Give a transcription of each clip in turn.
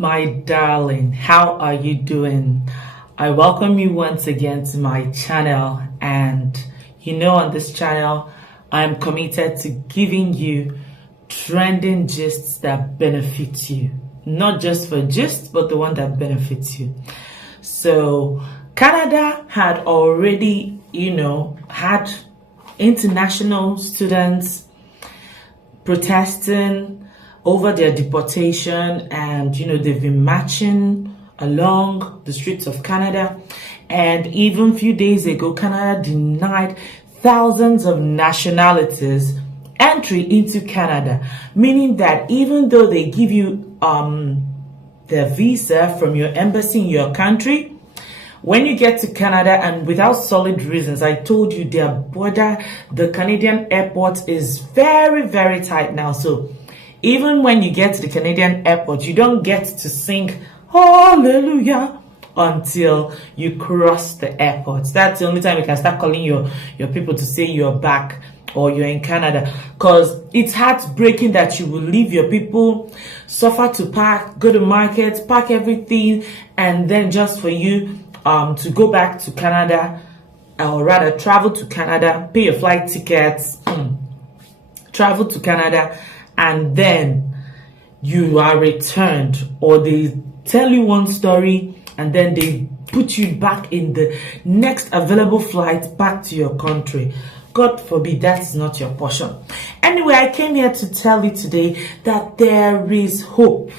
My darling, how are you doing? I welcome you once again to my channel, and on this channel I'm committed to giving you trending gists that benefit you, not just for gist, but the one that benefits you. So Canada had already had international students protesting over their deportation, and they've been marching along the streets of Canada. And even a few days ago, Canada denied thousands of nationalities entry into Canada, meaning that even though they give you the visa from your embassy in your country, when you get to Canada and without solid reasons, I told you their border, the Canadian airport is very, very tight now. So even when you get to the Canadian airport, you don't get to sing hallelujah until you cross the airport. That's the only time you can start calling your people to say you're back or you're in Canada, because it's heartbreaking that you will leave your people, suffer to pack, go to market, pack everything, and then just for you to go back to Canada, or rather travel to Canada, pay your flight tickets, travel to Canada, and then you are returned, or they tell you one story and then they put you back in the next available flight back to your country. God forbid that's not your portion. Anyway, I came here to tell you today that there is hope.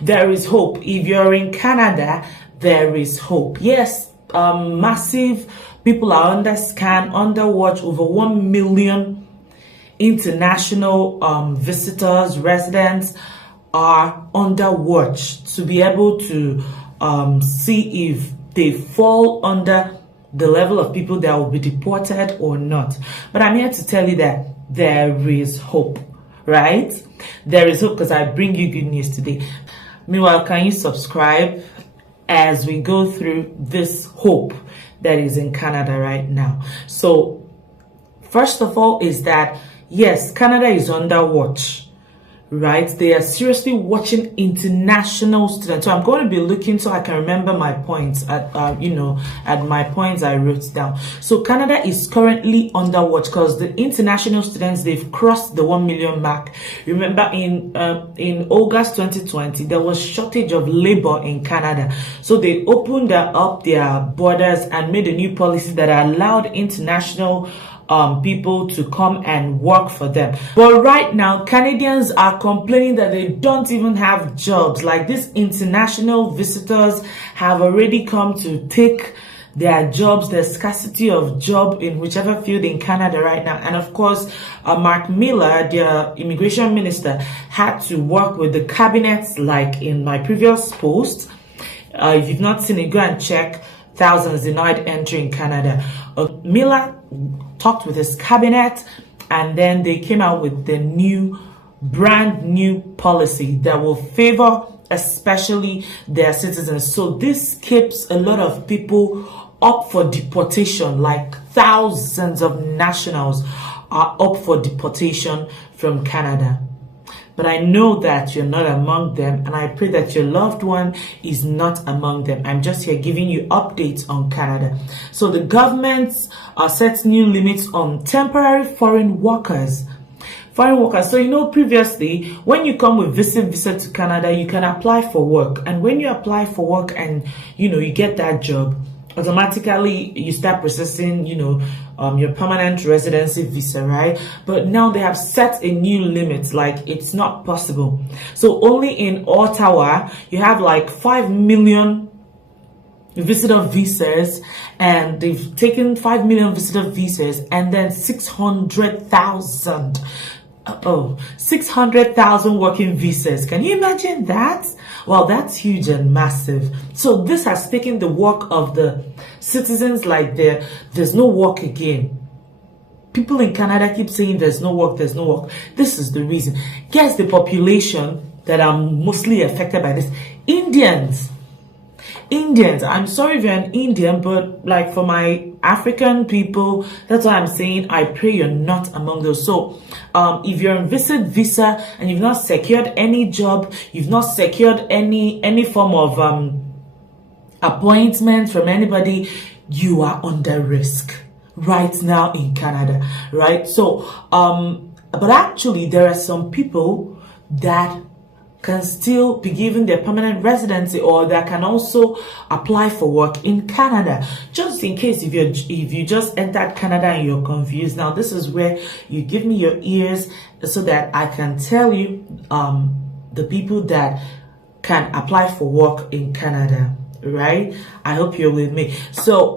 There is hope. If you're in Canada, there is hope. Yes, massive people are under scan, under watch. Over 1 million international visitors, residents are under watch to be able to see if they fall under the level of people that will be deported or not. But I'm here to tell you that there is hope, right? There is hope because I bring you good news today. Meanwhile, can you subscribe as we go through this hope that is in Canada right now? So first of all is that yes, Canada is under watch, right? They are seriously watching international students. So I'm going to be looking so I can remember my points at my points I wrote down. So Canada is currently under watch because the international students, they've crossed the 1 million mark. Remember in August 2020, there was shortage of labor in Canada. So they opened up their borders and made a new policy that allowed international people to come and work for them. But right now, Canadians are complaining that they don't even have jobs. Like, these international visitors have already come to take their jobs, the scarcity of job in whichever field in Canada right now. And of course, Mark Miller, the immigration minister, had to work with the cabinets, like in my previous post. If you've not seen it, go and check. Thousands denied entry in Canada. Miller talked with his cabinet, and then they came out with the brand new policy that will favor especially their citizens. So this keeps a lot of people up for deportation. Like, thousands of nationals are up for deportation from Canada. But I know that you're not among them, and I pray that your loved one is not among them. I'm just here giving you updates on Canada. So the government sets new limits on temporary foreign workers. So previously, when you come with visa to Canada, you can apply for work. And when you apply for work and you get that job, automatically you start processing your permanent residency visa, right? But now they have set a new limit. Like, it's not possible. So only in Ottawa you have like 5 million visitor visas, and they've taken 5 million visitor visas, and then 600,000 working visas. Can you imagine that? Well, that's huge and massive. So this has taken the work of the citizens. Like, there's no work again. People in Canada keep saying there's no work, there's no work. This is the reason. Guess the population that are mostly affected by this? Indians. I'm sorry if you're an Indian, but like, for my African people. That's why I'm saying I pray you're not among those. So if you're on visit visa and you've not secured any job, you've not secured any form of appointment from anybody, you are under risk right now in Canada, right? So but actually there are some people that can still be given their permanent residency, or that can also apply for work in Canada. Just in case if you just entered Canada and you're confused, now this is where you give me your ears so that I can tell you the people that can apply for work in Canada, right? I hope you're with me. So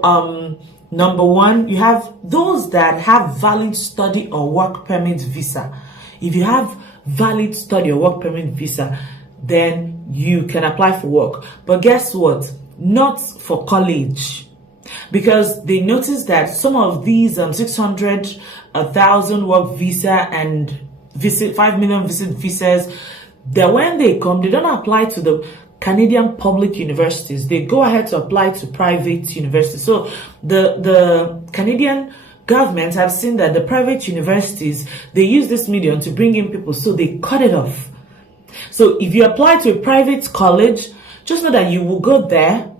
number one, you have those that have valid study or work permit visa. If you have valid study or work permit visa, then you can apply for work. But guess what? Not for college, because they noticed that some of these 600,000 work visa and 5 million visit visas, that when they come, they don't apply to the Canadian public universities. They go ahead to apply to private universities. So the Canadian government have seen that the private universities, they use this medium to bring in people, so they cut it off. So if you apply to a private college, just know that you will go there.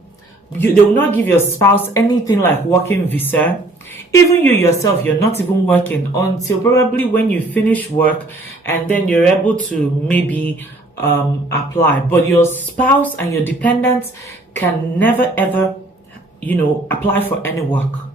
They will not give your spouse anything like working visa. Even you yourself, you're not even working until probably when you finish work, and then you're able to maybe apply. But your spouse and your dependents can never ever, apply for any work.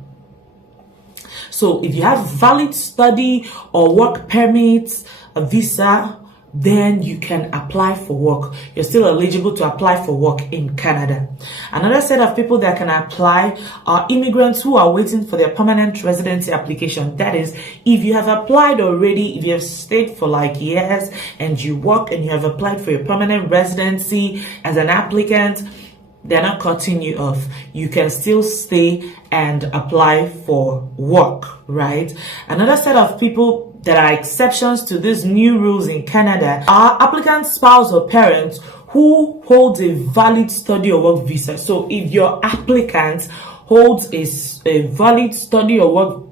So if you have valid study or work permits, a visa, then you can apply for work. You're still eligible to apply for work in Canada. Another set of people that can apply are immigrants who are waiting for their permanent residency application. That is, if you have applied already, if you have stayed for like years and you work and you have applied for your permanent residency as an applicant, they're not cutting you off. You can still stay and apply for work, right? Another set of people that are exceptions to these new rules in Canada are applicants' spouse or parents who holds a valid study or work visa. So if your applicant holds a valid study or work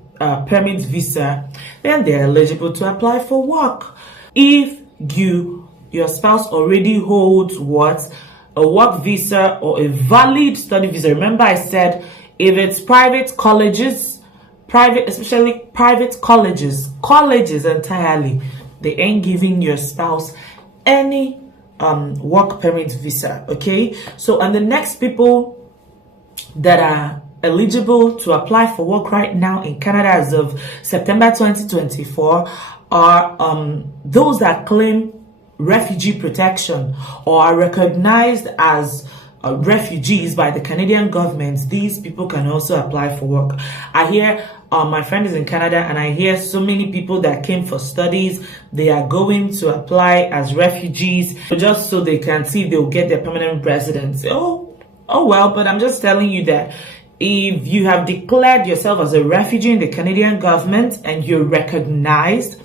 permit visa, then they're eligible to apply for work. If your spouse already holds a work visa or a valid study visa. Remember I said if it's private colleges, especially private colleges entirely, they ain't giving your spouse any work permit visa, okay? So, and the next people that are eligible to apply for work right now in Canada as of September 2024 are those that claim refugee protection or are recognized as refugees by the Canadian government. These people can also apply for work. I hear my friend is in Canada, and I hear so many people that came for studies, they are going to apply as refugees just so they can see if they'll get their permanent residency. Oh well, but I'm just telling you that if you have declared yourself as a refugee in the Canadian government and you're recognized,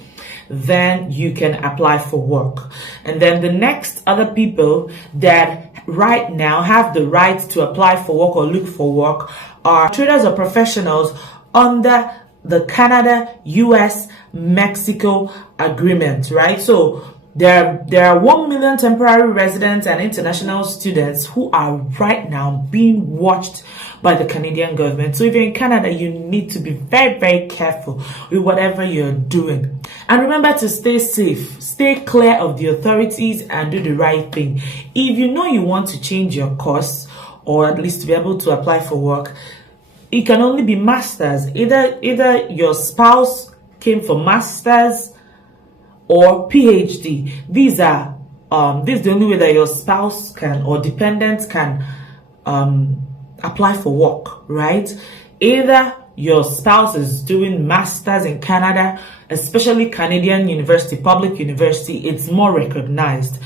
then you can apply for work. And then the next other people that right now have the right to apply for work or look for work are traders or professionals under the Canada, US, Mexico agreement, right? So there are 1 million temporary residents and international students who are right now being watched by the Canadian government. So if you're in Canada, you need to be very, very careful with whatever you're doing. And remember to stay safe, stay clear of the authorities, and do the right thing. If you know you want to change your course, or at least to be able to apply for work, it can only be masters. Either your spouse came for masters or PhD. These are this is the only way that your spouse can or dependents can apply for work, right? Either your spouse is doing masters in Canada, especially Canadian university, public university, it's more recognized,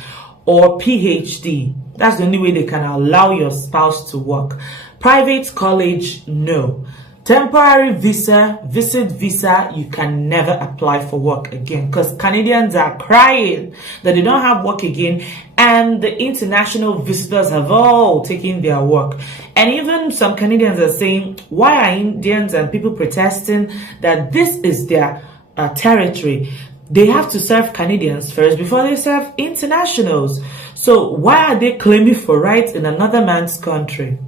or PhD. That's the only way they can allow your spouse to work. Private college, no. Temporary visa, visit visa, you can never apply for work again, because Canadians are crying that they don't have work again, and and the international visitors have all taken their work. And even some Canadians are saying, why are Indians and people protesting that this is their territory? They have to serve Canadians first before they serve internationals. So why are they claiming for rights in another man's country?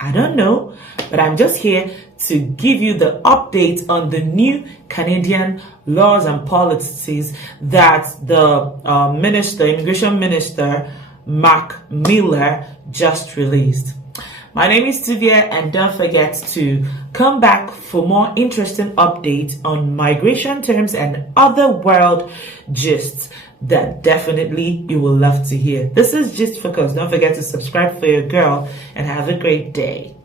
I don't know, but I'm just here to give you the update on the new Canadian laws and policies that the Immigration Minister, Mark Miller, just released. My name is Tivia, and don't forget to come back for more interesting updates on migration terms and other world gists that definitely you will love to hear. This is Gist Focus. Don't forget to subscribe for your girl and have a great day.